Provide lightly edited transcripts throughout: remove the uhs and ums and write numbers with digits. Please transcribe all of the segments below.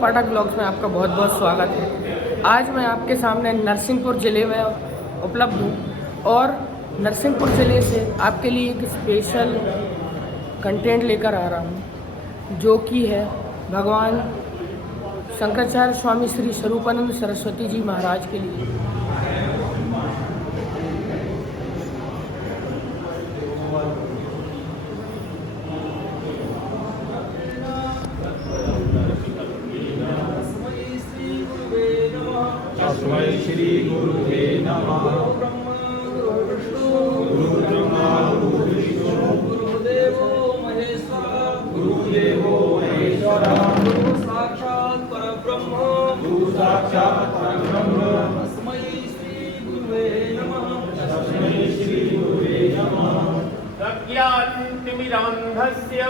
पाठक blogs में आपका बहुत बहुत स्वागत है। आज मैं आपके सामने नरसिंहपुर ज़िले में उपलब्ध हूँ और नरसिंहपुर ज़िले से आपके लिए एक स्पेशल कंटेंट लेकर आ रहा हूँ, जो कि है भगवान शंकराचार्य स्वामी श्री स्वरूपानंद सरस्वती जी महाराज के लिए। तस्मै श्री गुरुवे नमः। गुरुब्रह्मा गुरुविष्णु गुरुदेवो महेश्वरः गुरुदेवो महेश्वरः गुरु साक्षात् परब्रह्म गुरु साक्षात् परब्रह्म तस्मै श्री गुरुवे नमः। तस्मै श्री गुरुवे नमः। प्रज्ञानतिमिरान्धस्य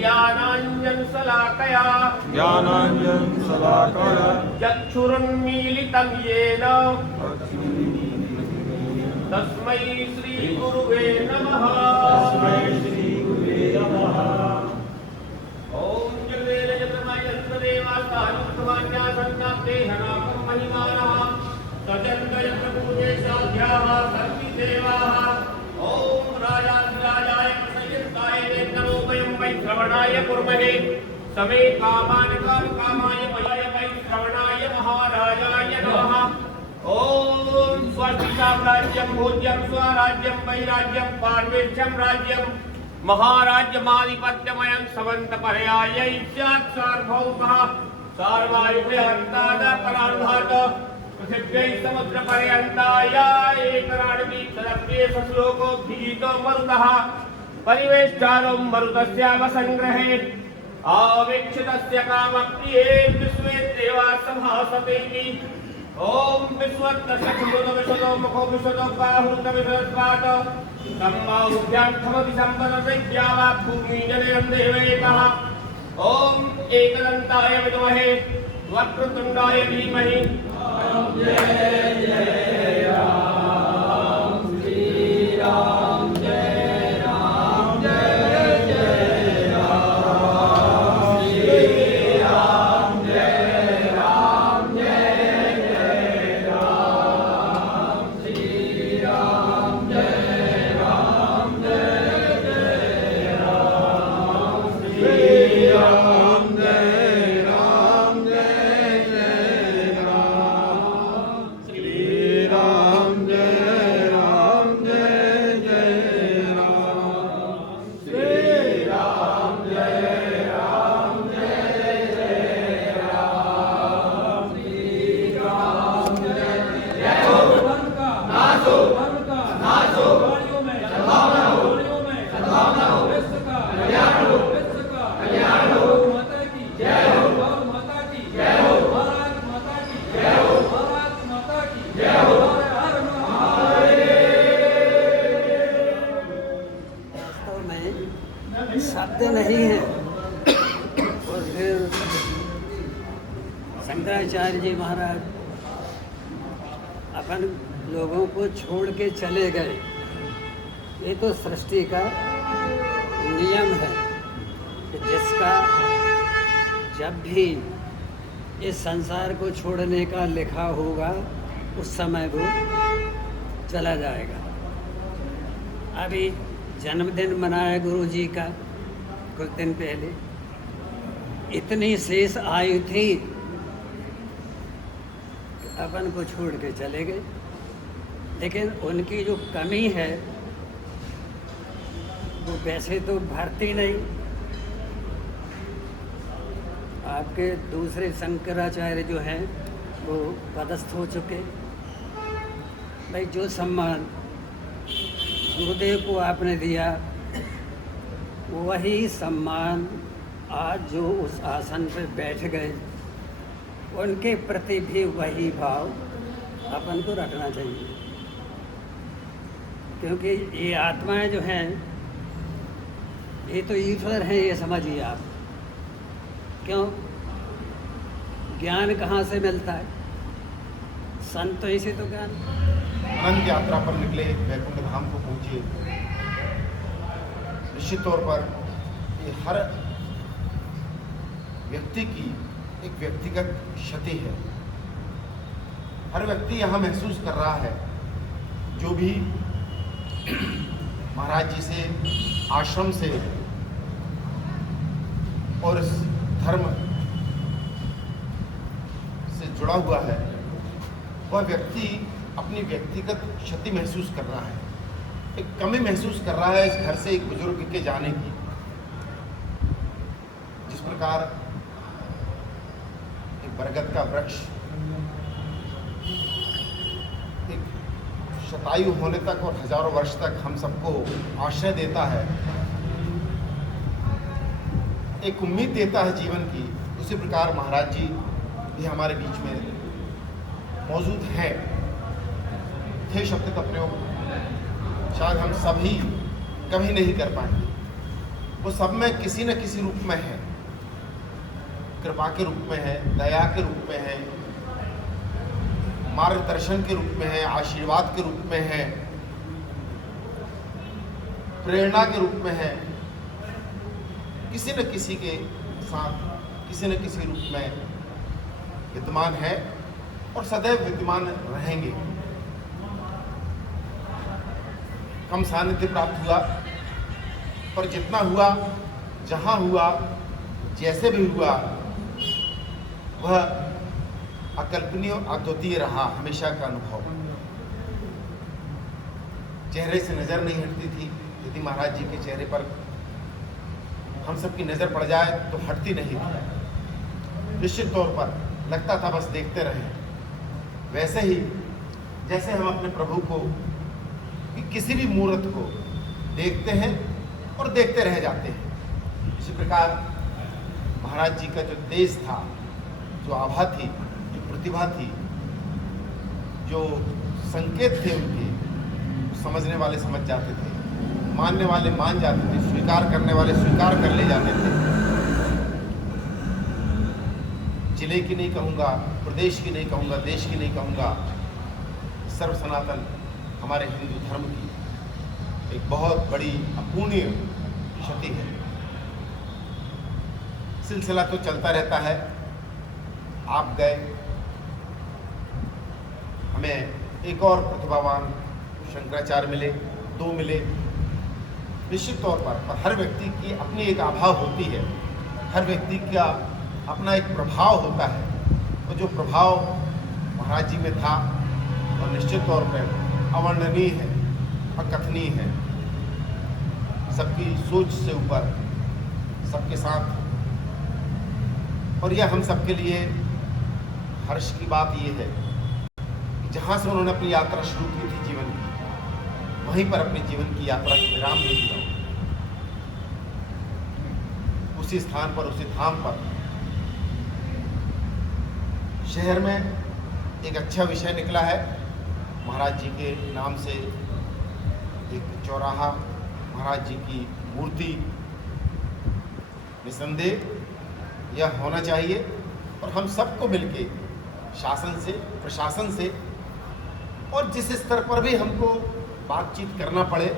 ज्ञानाञ्जनशलाकया ज्ञानाञ्जनशलाकया चक्षुरुन्मीलितं येन तस्मै श्री गुरुवे नमः। तस्मै श्री गुरुवे नमः। ॐ जगदेवास्तानुत्तमान्यासन्नाप्तेहनाकं महिमानः सजन्तयत्रपूर्वेशाध्याः सर्विदेवाः। ॐ राजाधिराजाय प्रसयन्ताय नमो वयं वै श्रवणाय कुर्महे समे कामान् कामकामाय वयाय वै श्रवणाय महाराजाय नमः। ॐ स्वस्ति साम्राज्यं भोज्यं स्वराज्यं वैराज्यं पार्वेश्यं राज्यं महाराज्यमाधिपत्यमयं समन्तपर्यायै स्यात् सार्वभौमः सार्वायुधहन्तादपरान्धात् पृथिव्यै समुद्रपर्यन्ताय एकराडवीक्षरप्येष श्लोको भीतो मरुतः परिवेष्टारो मरुतस्यावसङ्ग्रहे आवीक्षितस्य कामप्रिये विश्वे देवाः सभासते। ॐ विश्वत्तशतमृतविशदो मुखो विशदो बाहुरुतविशदस्वात् सम्बाहुभ्यां खमपि सम्पदते द्यावा भूमिजनयं देवैकः। ॐ एकदन्ताय विद्महे वक्रतुण्डाय धीमहि जय जय राम श्री राम जय राम जय जय राम श्री राम जय राम जय जय राम श्री राम जय राम जय जय राम श्री राम जय राम जय जय राम श्री राम जय राम जय जय राम श्री राम जय राम जय जय राम श्री राम जय जय हो वन का नाचो वन का नाचो गाड़ियों में सद्भावना हो गाड़ियों में सद्भावना हो विश्व का कल्याण हो विश्व का कल्याण हो माता की जय हो गौ माता की जय हो भारत माता की जय हो भारत माता की जय हो हर हर वास्तव में शब्द नहीं है। और फिर शंकराचार्य जी महाराज अपन लोगों को छोड़ के चले गए। ये तो सृष्टि का नियम है कि जिसका जब भी इस संसार को छोड़ने का लिखा होगा उस समय वो चला जाएगा। अभी जन्मदिन मनाया गुरु जी का कुछ दिन पहले। इतनी शेष आयु थी कि अपन को छोड़ के चले गए, लेकिन उनकी जो कमी है वो वैसे तो भरती नहीं। आपके दूसरे शंकराचार्य जो हैं वो पदस्थ हो चुके। भाई जो सम्मान गुरुदेव को आपने दिया वही सम्मान आज जो उस आसन पर बैठ गए उनके प्रति भी वही भाव अपन को रखना चाहिए। क्योंकि ये आत्माएं जो हैं ये तो ईश्वर हैं, ये समझिए आप। क्यों? ज्ञान कहाँ से मिलता है? संत तो इसी तो ज्ञान। अनंत यात्रा पर निकले, वैकुंठ धाम को पहुँचे। निश्चित तौर पर ये हर व्यक्ति की एक व्यक्तिगत क्षति है। हर व्यक्ति यहाँ महसूस कर रहा है, जो भी महाराज जी से, आश्रम से और इस धर्म से जुड़ा हुआ है, वह व्यक्ति अपनी व्यक्तिगत क्षति महसूस कर रहा है, एक कमी महसूस कर रहा है इस घर से एक बुजुर्ग के जाने की। जिस प्रकार एक बरगद का वृक्ष एक शतायु होने तक और हजारों वर्ष तक हम सबको आश्रय देता है, एक उम्मीद देता है जीवन की, उसी प्रकार महाराज जी भी हमारे बीच में मौजूद हैं। थे शब्द का प्रयोग शायद हम सभी कभी नहीं कर पाएंगे। वो सब में किसी न किसी रूप में है, कृपा के रूप में है, दया के रूप में है, मार्गदर्शन के रूप में है, आशीर्वाद के रूप में है, प्रेरणा के रूप में है। किसी न किसी के साथ किसी न किसी रूप में विद्यमान है और सदैव विद्यमान रहेंगे। कम सानिध्य प्राप्त हुआ, पर जितना हुआ, जहाँ हुआ, जैसे भी हुआ, वह अकल्पनीय और अद्वितीय रहा हमेशा का अनुभव। चेहरे से नजर नहीं हटती थी। यदि महाराज जी के चेहरे पर हम सबकी नजर पड़ जाए तो हटती नहीं थी। निश्चित तौर पर लगता था बस देखते रहें। वैसे ही जैसे हम अपने प्रभु को कि किसी भी मूर्त को देखते हैं और देखते रह जाते हैं, इसी प्रकार महाराज जी का जो तेज था, जो आभा थी, जो प्रतिभा थी, जो संकेत थे उनके, समझने वाले समझ जाते थे, मानने वाले मान जाते थे, स्वीकार करने वाले स्वीकार कर ले जाते थे। जिले की नहीं कहूँगा, प्रदेश की नहीं कहूँगा, देश की नहीं कहूँगा, सर्व सनातन हमारे हिंदू धर्म की एक बहुत बड़ी अपूर्णीय क्षति है। सिलसिला तो चलता रहता है। आप गए, हमें एक और प्रतिभावान शंकराचार्य मिले, दो मिले। निश्चित तौर पर हर व्यक्ति की अपनी एक आभा होती है, हर व्यक्ति का अपना एक प्रभाव होता है, और जो प्रभाव महाराज जी में था और निश्चित तौर पर अवर्णनीय है, अकथनीय है। सबकी सोच से ऊपर, सबके साथ। और यह हम सबके लिए हर्ष की बात यह है कि जहाँ से उन्होंने अपनी यात्रा शुरू की थी जीवन की, वहीं पर अपने जीवन की यात्रा को विराम दे दिया। उसी स्थान पर, उसी धाम पर, शहर में एक अच्छा विषय निकला है। महाराज जी के नाम से एक चौराहा, महाराज जी की मूर्ति, निसंदेह यह होना चाहिए। और हम सबको मिलके शासन से, प्रशासन से, और जिस स्तर पर भी हमको बातचीत करना पड़े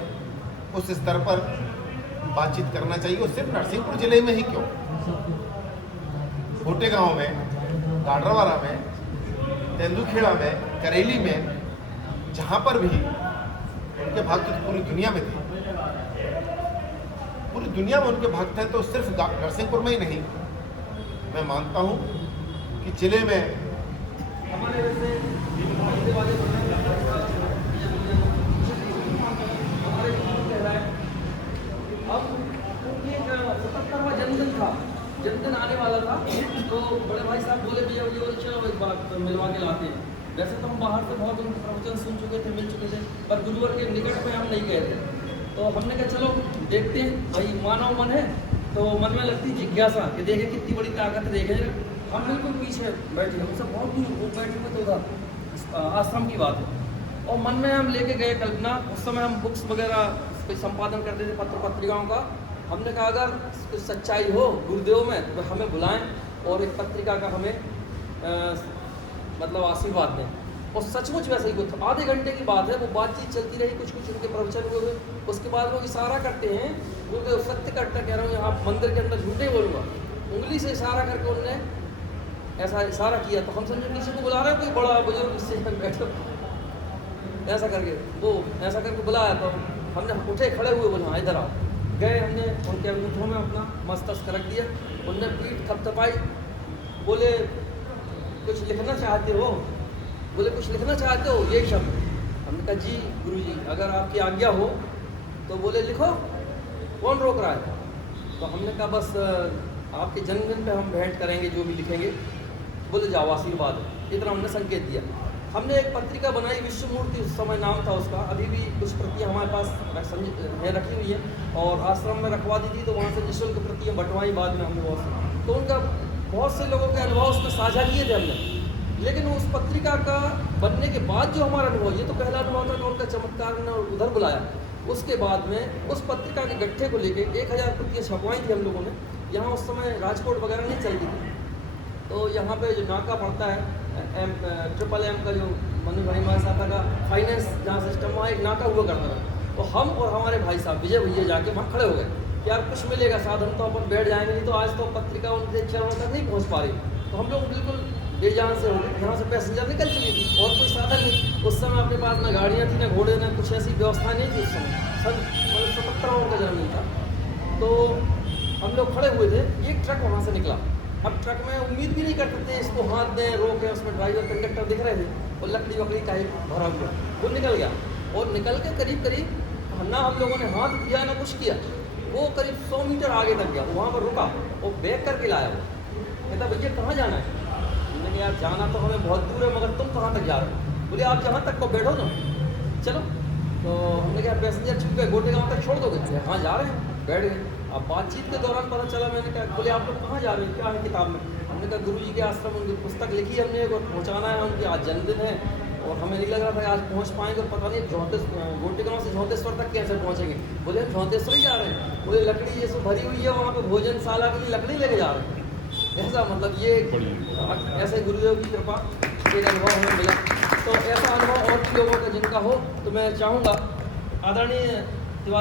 उस स्तर पर बातचीत करना चाहिए। और सिर्फ नरसिंहपुर जिले में ही क्यों, छोटे गांव में, गाडरवारा में, तेंदुखेड़ा में, करेली में, जहाँ पर भी उनके भक्त पूरी दुनिया में थे, पूरी दुनिया में उनके भक्त हैं। तो सिर्फ नरसिंहपुर में ही नहीं, मैं मानता हूँ कि जिले में हमारे वैसे हमारे अब क्योंकि 77वां जन्मदिन था, जन्मदिन आने वाला था, तो बड़े भाई साहब बोले भैया ये बोले चलो एक बार मिलवा के लाते हैं। वैसे तो हम बाहर से बहुत उनके प्रवचन सुन चुके थे, मिल चुके थे, पर गुरुवर के निकट में हम नहीं गए थे। तो हमने कहा चलो देखते हैं, भाई मानव मन है तो मन में लगती जिज्ञासा कि देखे कितनी बड़ी ताकत देखे। हम बिल्कुल पीछे बैठे, हमसे बहुत दूर बैठे हुए तो उधर आश्रम की बात है। और मन में हम लेके गए कल्पना। उस समय हम बुक्स वगैरह कोई संपादन करते थे, पत्र पत्रिकाओं का। हमने कहा अगर कुछ सच्चाई हो गुरुदेव में तो हमें बुलाएं और एक पत्रिका का हमें मतलब आशीर्वाद दें। और सचमुच वैसे ही कुछ आधे घंटे की बात है, वो बातचीत चलती रही, कुछ कुछ उनके प्रवचन हुए। उसके बाद वो इशारा करते हैं, गुरुदेव सत्य करता कह रहा हूँ, यहाँ मंदिर के अंदर झूठे बोलूँगा, उंगली उंगली से इशारा करके उन्होंने ऐसा इशारा किया, तो हम समझे किसी को बुला रहे हैं, कोई बड़ा बुजुर्ग इससे बैठो, ऐसा करके वो ऐसा करके बुलाया। तो हमने उठे, खड़े हुए, बोले हाँ इधर आओ। गए, हमने उनके अंगूठों में अपना मस्तक रख दिया, उनने पीठ थपथपाई, बोले कुछ लिखना चाहते हो? बोले कुछ लिखना चाहते हो? यही शब्द। हमने कहा जी गुरुजी अगर आपकी आज्ञा हो। तो बोले लिखो, कौन रोक रहा है? तो हमने कहा बस आपके जन्मदिन पे हम भेंट करेंगे जो भी लिखेंगे। बोले जाओ आशीर्वाद, इतना हमने संकेत दिया। हमने एक पत्रिका बनाई, विश्व मूर्ति उस समय नाम था उसका, अभी भी कुछ प्रतियाँ हमारे पास रखी हुई हैं और आश्रम में रखवा दी थी, तो वहाँ से निःशुल्क प्रतियाँ बंटवाई बाद में हमने बहुत। तो उनका बहुत से लोगों के अनुभव उसमें साझा किए थे हमने। लेकिन उस पत्रिका का बनने के बाद जो हमारा अनुभव, ये तो पहला अनुभव था कि उनका चमत्कार ने उधर बुलाया। उसके बाद में उस पत्रिका के गट्ठे को लेके 1000 प्रतियाँ छपवाई थी हम लोगों ने। यहाँ उस समय राजकोट वगैरह नहीं चलती थी, तो यहाँ पे जो नाका पड़ता है MMM का जो मनु भाई महासाथा का फाइनेंस जहाँ सिस्टम, वहाँ एक नाका हुआ करता था। तो हम और हमारे भाई साहब विजय भैया जाके वहाँ खड़े हो गए कि यार कुछ मिलेगा, साधन तो अपन बैठ जाएंगे, नहीं तो आज तो पत्रिका उनके चरणों तक नहीं पहुँच पा रही। तो हम लोग बिल्कुल बेजान से हो गए, यहाँ से पैसेंजर निकल चुकी थी और कोई साधन नहीं। उस समय अपने पास ना गाड़ियाँ थी, ना घोड़े, ना कुछ ऐसी व्यवस्था नहीं थी उस समय। सन 77 का जन्म था। तो हम लोग खड़े हुए थे, एक ट्रक वहाँ से निकला। अब ट्रक में उम्मीद भी नहीं करते थे इसको हाथ दें, रोकें, उसमें ड्राइवर कंडक्टर दिख रहे थे और लकड़ी वकड़ी का एक भरा हुआ, वो निकल गया। और निकल के करीब करीब ना हम लोगों ने हाथ दिया ना कुछ किया, वो करीब 100 मीटर आगे तक गया, वहाँ पर रुका, वो बैक करके लाया। वो कहता भैया कहाँ जाना है? हमने कहा यार जाना तो हमें बहुत दूर है, मगर तुम कहाँ तक जा रहे हो? बोले आप जहाँ तक को बैठो ना, चलो। तो हमने कहा पैसेंजर छूट गए, गोटे गाँव तक छोड़ दोगे? हाँ जा रहे हैं, बैठ गए। अब बातचीत के दौरान पता चला, मैंने कहा बोले आप लोग कहाँ जा रहे हो, क्या है किताब में? हमने कहा गुरुजी के आश्रम, उनकी पुस्तक लिखी है हमने और पहुँचाना है, उनके आज जन्मदिन है और हमें नहीं लग रहा था आज पहुँच पाएंगे, और पता नहीं गोटे गाँव से झौंतेश्वर तक कैसे पहुँचेंगे। बोले हम झौंतेश्वर ही जा रहे हैं। बोले लकड़ी ये सब भरी हुई है, वहाँ पर भोजनशाला के लिए लकड़ी लेके जा रहे हैं। ऐसा मतलब ये ऐसे गुरुदेव की कृपा एक अनुभव हमें मिला। तो ऐसा अनुभव और भी लोगों का जिनका हो, तो मैं चाहूँगा आदरणीय